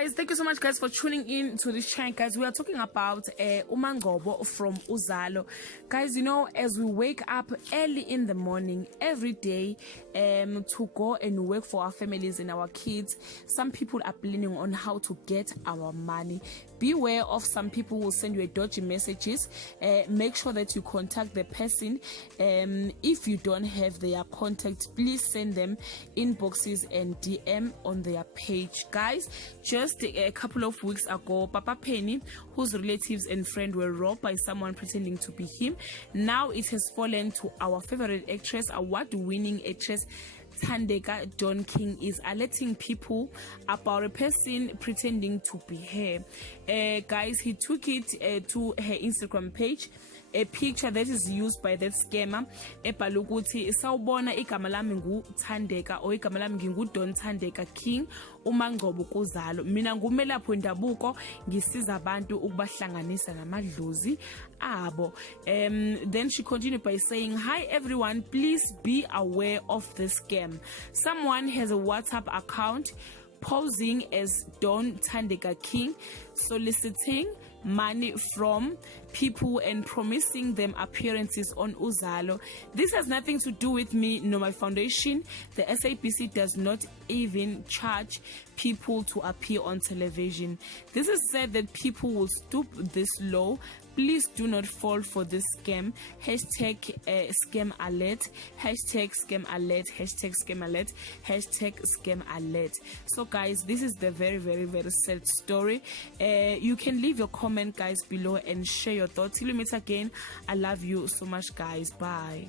guys, thank you so much guys for tuning in to this channel. Guys, we are talking about Mangcobo from Uzalo. Guys, you know, as we wake up early in the morning every day to go and work for our families and our kids, some people are planning on how to get our money. Beware of some people who will send you a dodgy messages. Make sure that you contact the person. If you don't have their contact, please send them inboxes and DM on their page. Guys, just a couple of weeks ago, Papa Penny, whose relatives and friends were robbed by someone pretending to be him. Now it has fallen to our favorite actress, award-winning actress Thandeka Don King is alerting people about a person pretending to be her. Guys, he took it to her Instagram page, a picture that is used by that scammer ebhala ukuthi sawubona igama lami nguThandeka or igama lami nginguDon Thandeka King uMangcobo kuzalo, mina ngumelaphi wendabuko ngisiza abantu ukubahlanganisa namadlozi abo. Then she continued by saying, "Hi everyone, please be aware of this scam. Someone has a WhatsApp account posing as Don Thandeka King, soliciting money from people and promising them appearances on Uzalo. This has nothing to do with me nor my foundation. The SABC does not even charge people to appear on television. This is said that people will stoop this low. Please do not fall for this scam. Hashtag scam alert. Hashtag scam alert. Hashtag scam alert. Hashtag scam alert." So guys, this is the very sad story. You can leave your comment guys below and share your thoughts. Till we meet again, I love you so much guys. Bye.